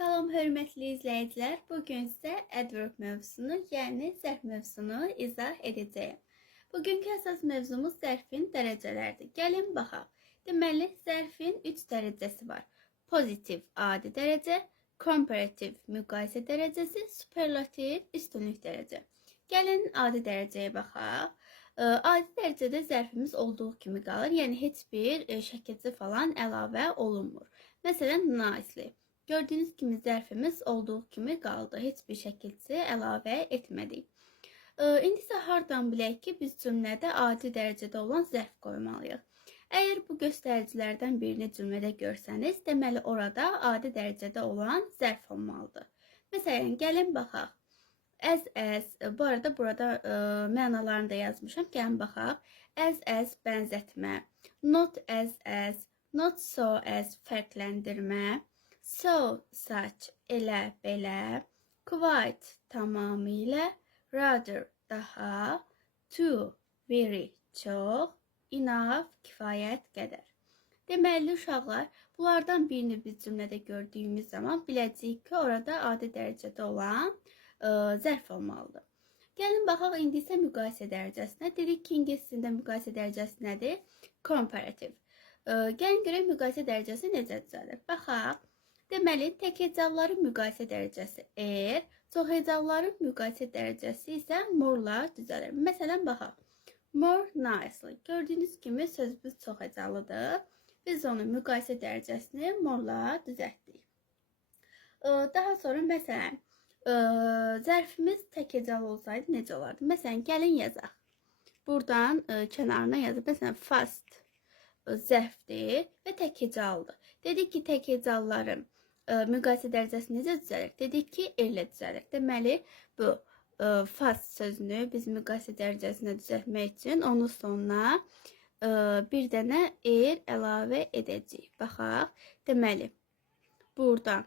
Salam hörmətli izləyicilər. Bugün sizə adverb mövzusunu, yəni zərf mövzusunu izah edəcəyim. Bugünkü əsas mövzumuz zərfin dərəcələridir. Gəlin baxaq. Deməli, zərfin 3 dərəcəsi var. Pozitiv adi dərəcə, komparativ müqayisə dərəcəsi, superlativ üstünlük dərəcə. Gəlin adi dərəcəyə baxaq. Adi dərəcədə zərfimiz olduğu kimi qalır, yəni heç bir şəkilci falan əlavə olunmur. Məsələn, nicely. Gördüyünüz kimi zərfimiz olduğu kimi qaldı. Heç bir şəkilçi əlavə etmədik. İndi isə hardan bilək ki, biz cümlədə adi dərəcədə olan zərf qoymalıyıq. Əgər bu göstəricilərdən birini cümlədə görsəniz, deməli orada adi dərəcədə olan zərf olmalıdır. Məsələn, gəlin baxaq. As, bu arada burada mənalarını da yazmışam. Gəlin baxaq. As, bənzətmə. Not as, not so as, fərqləndirmə. So, such, elə, belə, quite, tamamilə, rather, daha, too, very, çox, enough, kifayət qədər. Deməli, uşaqlar, bunlardan birini biz cümlədə gördüyümüz zaman biləcəyik ki, orada adi dərəcədə olan zərf olmalıdır. Gəlin, baxaq, indi isə müqayisə dərəcəsinə. Dedik ki, ingiliscəsində müqayisə dərəcəsi nədir? Comparative. Gəlin, görək müqayisə dərəcəsi necə düzəlir? Baxaq. Deməli, təkəcalların müqayisə dərəcəsi er, çoxhecalların müqayisə dərəcəsi isə more-la düzəlir. Məsələn, baxaq. More nicely. Gördüyünüz kimi sözümüz çoxhecalıdır. Biz onun müqayisə dərəcəsini more-la düzəltdik. Daha sonra, məsələn, zərfimiz təkəcalı olsaydı necə olardı? Məsələn, gəlin yazaq. Buradan kənarına yazıb, məsələn, fast zərfdir və təkəcalıdır. Dedik ki, təkəcalların müqayisə dərəcəsi necə düzəlir? Dedik ki, erlə düzəlir. Deməli, bu fast sözünü biz müqayisə dərəcəsinə düzəltmək üçün onun sonuna bir dənə er əlavə edəcəyik. Baxaq, deməli, burada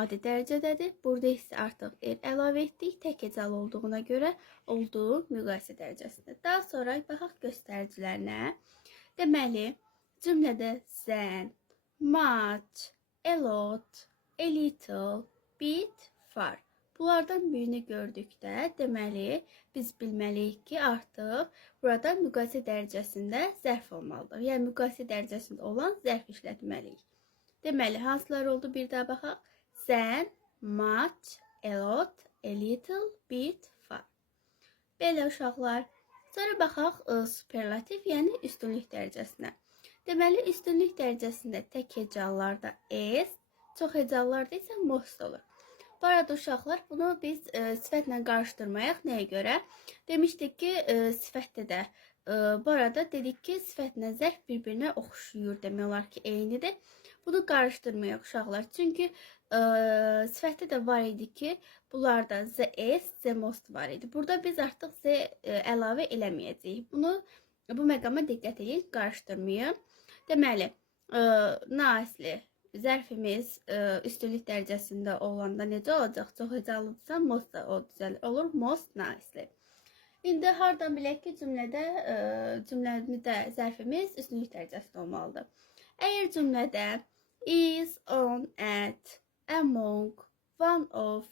adi dərəcədədir. Burada isə artıq er əlavə etdik. Təkəcal olduğuna görə olduğu müqayisə dərəcəsində. Daha sonra baxaq göstəricilərinə. Deməli, cümlədə than, much, a lot, a little, bit, far. Bunlardan birini gördükdə, deməli, biz bilməliyik ki, artıq burada müqayisə dərəcəsində zərf olmalıdır. Yəni, müqayisə dərəcəsində olan zərf işlətməliyik. Deməli, hansılar oldu? Bir daha baxaq. Than, much, a lot, a little, bit, far. Belə uşaqlar. Sonra baxaq superlativ, yəni üstünlük dərəcəsinə. Deməli, üstünlük dərəcəsində tək hecallarda as, çox hecallarda isə most olur. Bu arada uşaqlar, bunu biz sifətlə qarışdırmayaq. Nəyə görə? Demişdik ki, sifətdə də. Bu arada dedik ki, sifətlə zərf bir-birinə oxşuyur. Demək olar ki, eynidir. Bunu qarışdırmayaq uşaqlar. Çünki sifətdə də var idi ki, bunlarda the as, the most var idi. Burada biz artıq the əlavə eləməyəcəyik. Bu məqama diqqət edin, qarışdırmayın. Deməli, nicely zərfimiz üstünlük dərəcəsində olanda necə olacaq? Çox hecalıdırsa, most da o düzəlir. Olur, most nicely. İndi hardan bilək ki, cümləmizdə zərfimiz üstünlük dərəcəsində olmalıdır. Əgər cümlədə is, on, at, among, one of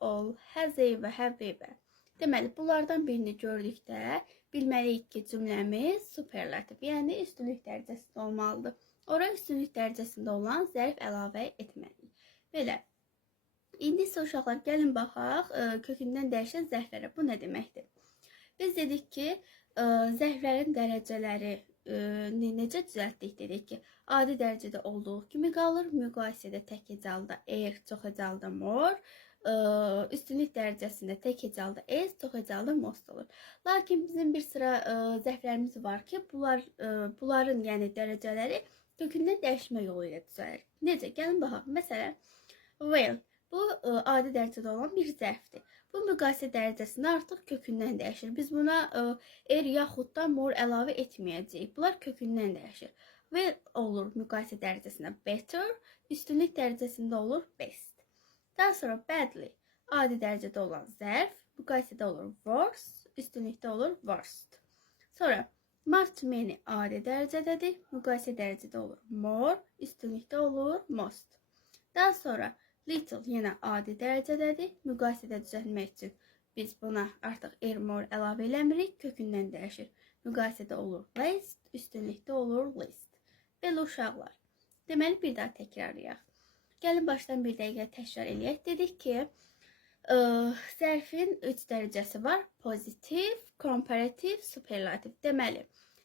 all, has a və have a. Deməli, bunlardan birini gördükdə bilməliyik ki, cümləmiz superlativ, yəni üstünlük dərəcəsində olmalıdır. Ora üstünlük dərəcəsində olan zərf əlavə etməliyik. Belə. İndi isə uşaqlar, gəlin baxaq kökündən dəyişən zərflərə. Bu nə deməkdir? Biz dedik ki, zərflərin dərəcələri necə düzəltdik? Dedik ki, adi dərəcədə olduğu kimi qalır. Müqayisədə tək hecalda er, çox hecalda more. Üstünlük dərəcəsində tək hecalda as, çox hecalda most olur. Lakin bizim bir sıra zərflərimiz var ki, bunların yəni dərəcələri kökündən dəyişmə yolu ilə düzəlir. Necə? Gəlin baxaq. Məsələn, well, bu adi dərəcədə olan bir zərfdir. Bu müqayisə dərəcəsində artıq kökündən dəyişir. Biz buna er yaxud da more əlavə etməyəcəyik. Bunlar kökündən dəyişir. Well olur müqayisə dərəcəsində better, üstünlük dərəcəsində olur best. Daha sonra badly, adi dərəcədə olan zərf, müqayisədə olur worse, üstünlükdə olur worst. Sonra much many adi dərəcədədir, müqayisə dərəcədə olur more, üstünlükdə olur most. Daha sonra Little yenə adi dərəcədədir. Müqayisədə düzəltmək üçün biz buna artıq more əlavə eləmirik, kökündən dəyişir. Müqayisədə olur least, üstünlükdə olur least. Belə uşaqlar. Deməli, bir daha təkrarlayaq. Gəlin başdan bir dəqiqə təkrar eləyək. Dedik ki, zərfin 3 dərəcəsi var. Pozitiv, komparativ, superlativ. Deməli,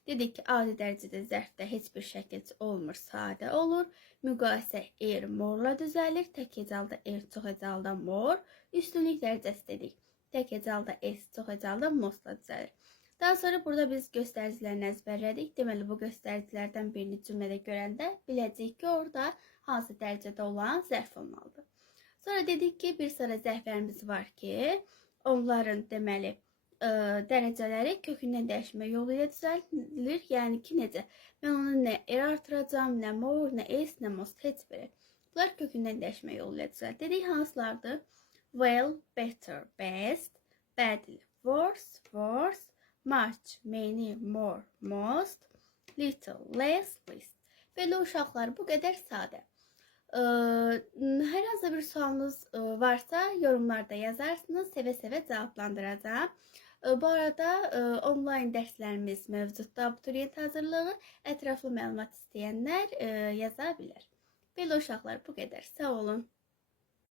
dedik ki, adi dərəcədə zərfdə heç bir şəkil olmur, sadə olur. Müqayisə more-la düzəlir. Tək hecalda çox hecalda more. Üstünlük dərəcəsi dedik. Tək hecalda çox hecalda most-la düzəlir. Daha sonra burada biz göstəricilərini əzbərlədik. Deməli, bu göstəricilərdən birini cümlədə görəndə biləcəyik ki, orada hansı dərəcədə olan zərf olmalıdır. Sonra dedik ki, bir sıra zərflərimiz var ki, onların deməli dərəcələri kökündən dəyişmə yolu ilə düzəltilir. Yəni ki, necə? Mən onu nə artıracağım, nə more, nə est, nə most, heç biri. Bunlar kökündən dəyişmə yolu ilə düzəltilir. Dedik, hansılardır? Well, better, best, badly, worse, worse, much, many, more, most, little, less, least. Belə uşaqlar, bu qədər sadə. Hər hansı bir sualınız varsa yorumlarda yazarsınız, sevə-sevə cavablandıracağım. Bu arada onlayn dərslərimiz mövcuddur, abituriyent hazırlığı, ətraflı məlumat istəyənlər yaza bilər. Belə uşaqlar, bu qədər. Sağ olun.